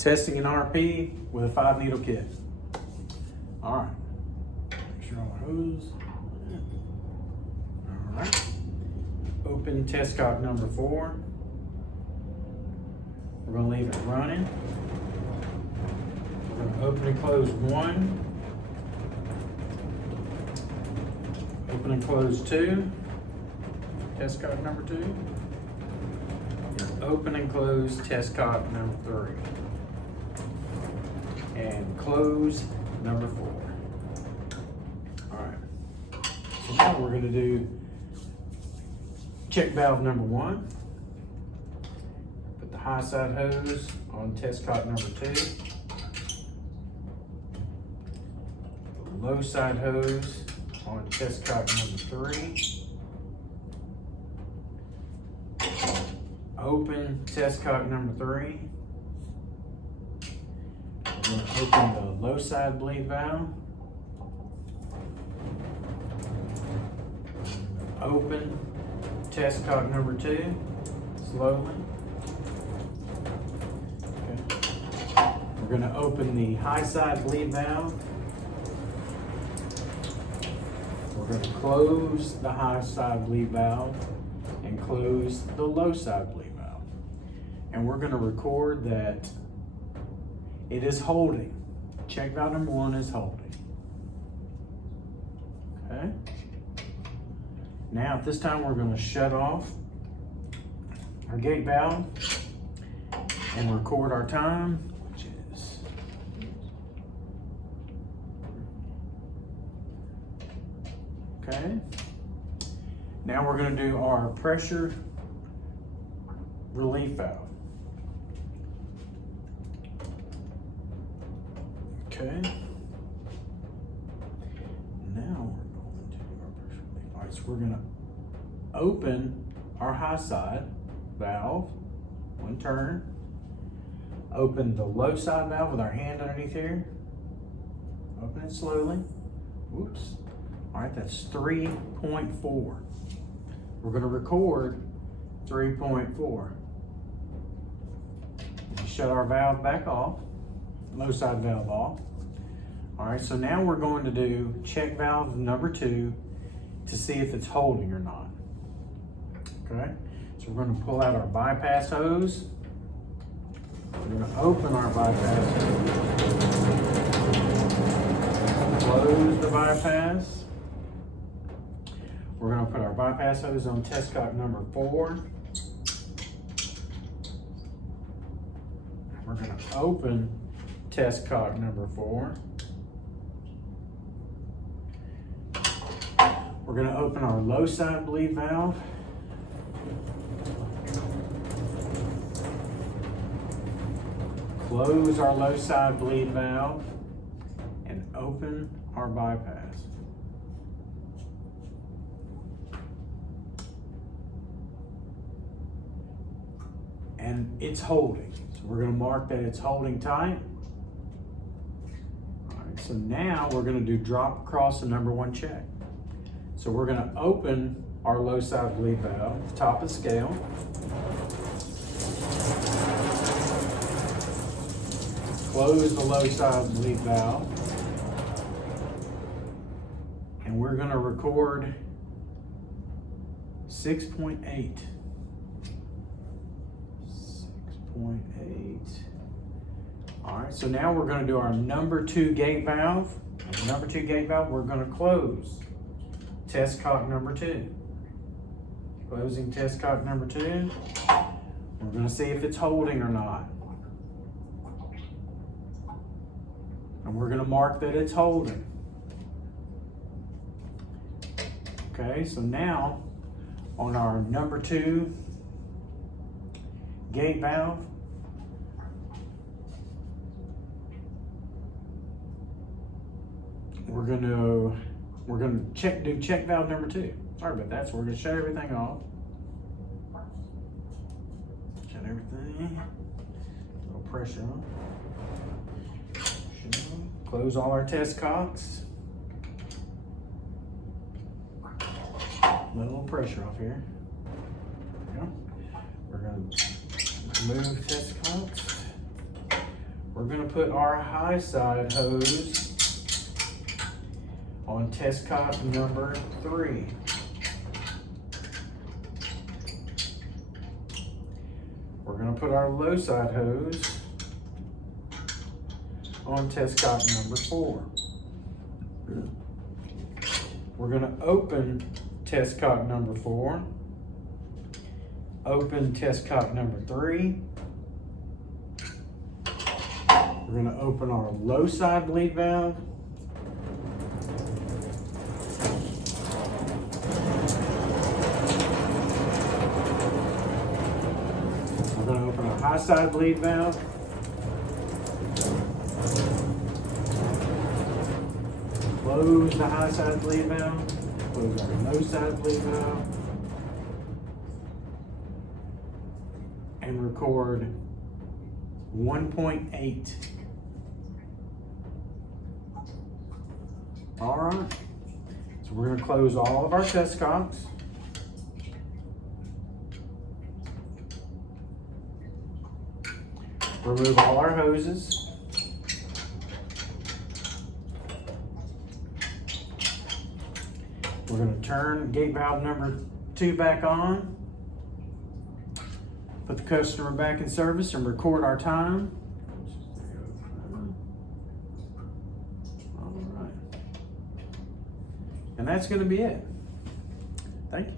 Testing an RP with a 5-needle kit. All right. Make sure all the hose. All right. Open test cock number 4. We're going to leave it running. We're going to open and close 1. Open and close 2. Test cock number 2. Open and close test cock number 3. And close number 4. All right. So now we're going to do check valve number 1. Put the high side hose on test cock number 2. The low side hose on test cock number 3. Open test cock number 3. We're going to open the low side bleed valve. Open test cock number 2 slowly. Okay. We're going to open the high side bleed valve. We're going to close the high side bleed valve and close the low side bleed valve. And we're going to record that it is holding. Check valve number 1 is holding. Okay. Now at this time we're going to shut off our gate valve and record our time, which is okay. Now we're going to do our pressure relief valve. Okay. Now we're going to do our pressure relief. All right, so we're going to open our high side valve, 1 turn. Open the low side valve with our hand underneath here. Open it slowly. Whoops. All right, that's 3.4. We're going to record 3.4. Shut our valve back off, low side valve off. All right, so now we're going to do check valve number 2 to see if it's holding or not. Okay, so we're going to pull out our bypass hose. We're going to open our bypass hose. Close the bypass. We're going to put our bypass hose on test cock number 4. We're going to open test cock number 4. We're going to open our low side bleed valve. Close our low side bleed valve and open our bypass. And it's holding. So we're going to mark that it's holding tight. All right, so now we're going to do drop across the number 1 check. So we're going to open our low side bleed valve, top of the scale. Close the low side bleed valve. And we're going to record 6.8. 6.8. All right, so now we're going to do our number 2 gate valve. Number 2 gate valve, we're going to close test cock number 2. Closing test cock number 2. We're going to see if it's holding or not. And we're going to mark that it's holding. Okay, so now on our number 2 gate valve, we're going to do check valve number 2. Sorry about that. So we're going to shut everything off. Shut everything. A little pressure on. Close all our test cocks. Let a little pressure off here. There we go. We're going to remove test cocks. we're gonna put our high side hose on test cock number 3. We're gonna put our low side hose on test cock number 4. We're gonna open test cock number 4, open test cock number 3. We're gonna open our low side bleed valve. We're gonna open our high side bleed valve. Close the high side bleed valve. Close our low side bleed valve. And record 1.8. All right. So we're gonna close all of our test cocks. Remove all our hoses. We're gonna turn gate valve number 2 back on. Put the customer back in service and record our time. All right. And that's gonna be it. Thank you.